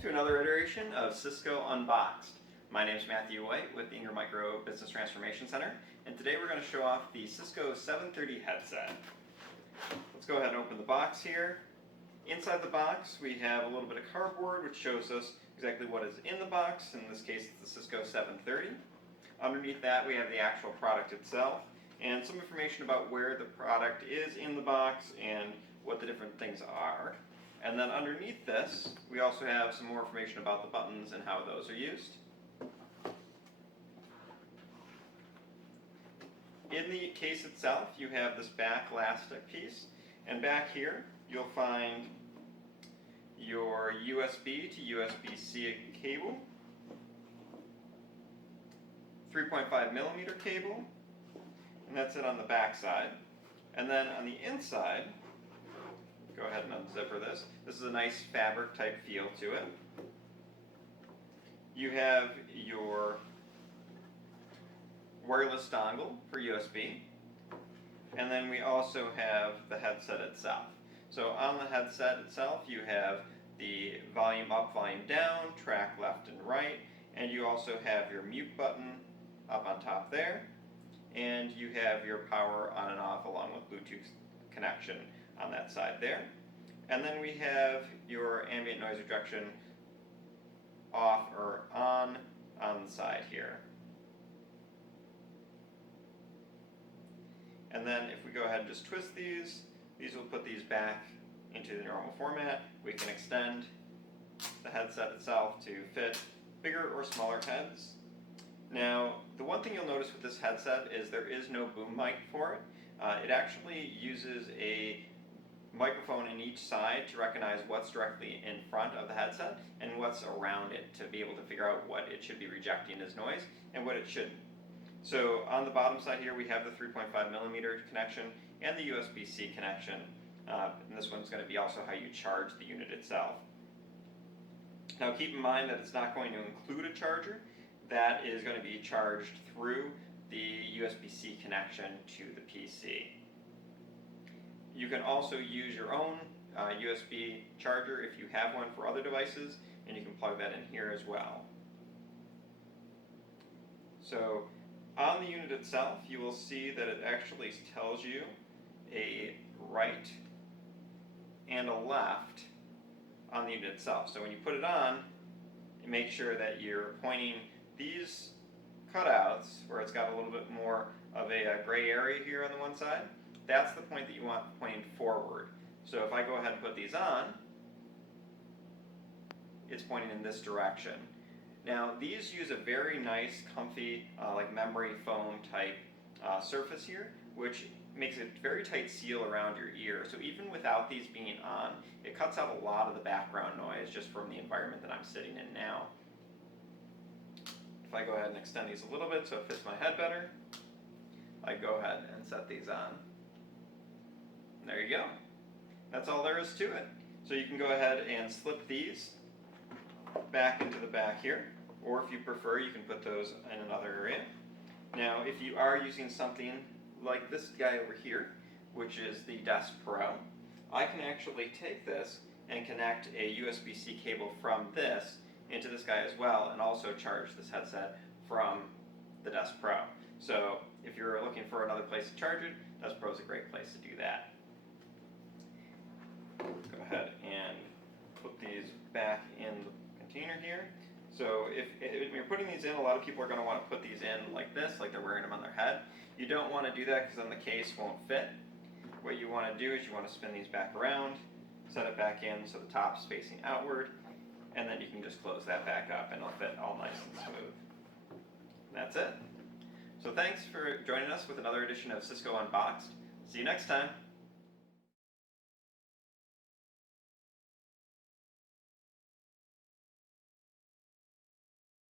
to another iteration of Cisco Unboxed. My name is Matthew White with the Ingram Micro Business Transformation Center, and today we're going to show off the Cisco 730 headset. Let's go ahead and open the box here. Inside the box we have a little bit of cardboard which shows us exactly what is in the box. In this case it's the Cisco 730. Underneath that we have the actual product itself and some information about where the product is in the box and what the different things are. And then underneath this, we also have some more information about the buttons and how those are used. In the case itself, you have this back elastic piece, and back here you'll find your USB to USB-C cable, 3.5 millimeter cable, and that's it on the back side. And then on the inside, go ahead and unzipper this. This is a nice fabric type feel to it. You have your wireless dongle for USB, and then we also have the headset itself. So on the headset itself you have the volume up, volume down, track left and right, and you also have your mute button up on top there, and you have your power on and off along with Bluetooth connection on that side there. And then we have your ambient noise reduction off or on the side here. And then if we go ahead and just twist these will put these back into the normal format. We can extend the headset itself to fit bigger or smaller heads. Now, the one thing you'll notice with this headset is there is no boom mic for it. It actually uses a microphone in each side to recognize what's directly in front of the headset and what's around it to be able to figure out what it should be rejecting as noise and what it shouldn't. So on the bottom side here we have the 3.5 millimeter connection and the USB-C connection, and this one's going to be also how you charge the unit itself. Now keep in mind that it's not going to include a charger. That is going to be charged through the USB-C connection to the PC. You can also use your own USB charger if you have one for other devices, and you can plug that in here as well. So on the unit itself you will see that it actually tells you a right and a left on the unit itself. So when you put it on, you make sure that you're pointing these cutouts where it's got a little bit more of a gray area here on the one side. That's the point that you want pointing forward. So if I go ahead and put these on, it's pointing in this direction. Now these use a very nice, comfy, like memory foam type surface here, which makes a very tight seal around your ear. So even without these being on, it cuts out a lot of the background noise just from the environment that I'm sitting in now. If I go ahead and extend these a little bit so it fits my head better, I go ahead and set these on. And there you go. That's all there is to it. So you can go ahead and slip these back into the back here, or if you prefer you can put those in another area. Now if you are using something like this guy over here, which is the Desk Pro, I can actually take this and connect a USB-C cable from this into this guy as well, and also charge this headset from the Desk Pro. So if you're looking for another place to charge it, Desk Pro is a great place to do that. Go ahead and put these back in the container here. So if you're putting these in, a lot of people are going to want to put these in like this, like they're wearing them on their head. You don't want to do that because then the case won't fit. What you want to do is you want to spin these back around, set it back in so the top's facing outward, and then you can just close that back up and it'll fit all nice and smooth. And that's it. So thanks for joining us with another edition of Cisco Unboxed. See you next time.